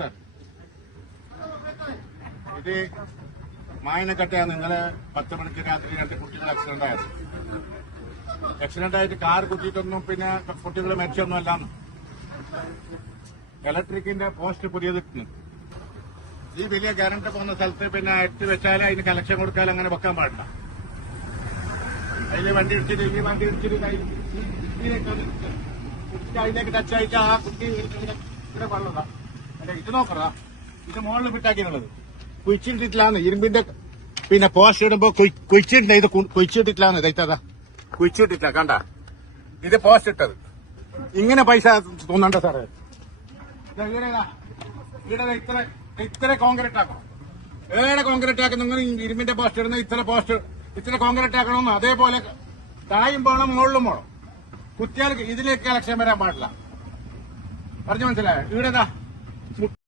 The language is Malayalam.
സാർ ഇത് മായനക്കട്ടയാണ്. ഇന്നലെ 10 മണിക്ക് രാത്രി 2 കുട്ടികൾ ആക്സിഡന്റ് ആയിട്ട് കാർ കുത്തിയിട്ടൊന്നും പിന്നെ കുട്ടികൾ മരിച്ചൊന്നും അല്ലാന്ന്. ഇലക്ട്രിക്കിന്റെ പോസ്റ്റ് പുതിയത് ഈ വലിയ കറണ്ട് പോകുന്ന സ്ഥലത്ത് പിന്നെ ഇട്ട് വെച്ചാൽ അതിന് കലക്ഷൻ കൊടുക്കാൽ അങ്ങനെ വെക്കാൻ പാടില്ല. അതിൽ വണ്ടി ഇടിച്ചിട്ട് ഈ വണ്ടി ഇടിച്ചിട്ട് അതിലേക്ക് ടച്ച് ആയിട്ട് ആ കുട്ടി ഇവിടെ വെള്ളതാ. അല്ല ഇത് നോക്കറാ, ഇത് മുകളിൽ വിട്ടാക്കിയുള്ളത് കുഴിച്ചിട്ടിട്ടില്ലാന്ന്. ഇരുമ്പിന്റെ പിന്നെ പോസ്റ്റ് ഇടുമ്പോ കുഴിച്ചിട്ടുണ്ട്. ഇത് കുഴിച്ചിട്ടിട്ടില്ലാന്ന്. ഇതാ കുഴിച്ചിട്ടില്ല, കണ്ട ഇത് പോസ്റ്റ് ഇട്ടത്. ഇങ്ങനെ പൈസ തോന്നണ്ട സാറേ. ഇത്ര കോൺക്രീറ്റ് ആക്കണം. ഏടെ കോൺക്രീറ്റ് ആക്കും നിങ്ങൾ? ഇരുമ്പിന്റെ പോസ്റ്റ് ഇടുന്ന ഇത്ര കോൺക്രീറ്റ് ആക്കണമെന്ന്. അതേപോലെ തായും പോകണം, മുകളിലും പോകണം. കുത്തിയാൽ ഇതിലേക്ക് ഇലക്ഷൻ വരാൻ പാടില്ല. പറഞ്ഞു മനസ്സിലായോ? ഇവിടെ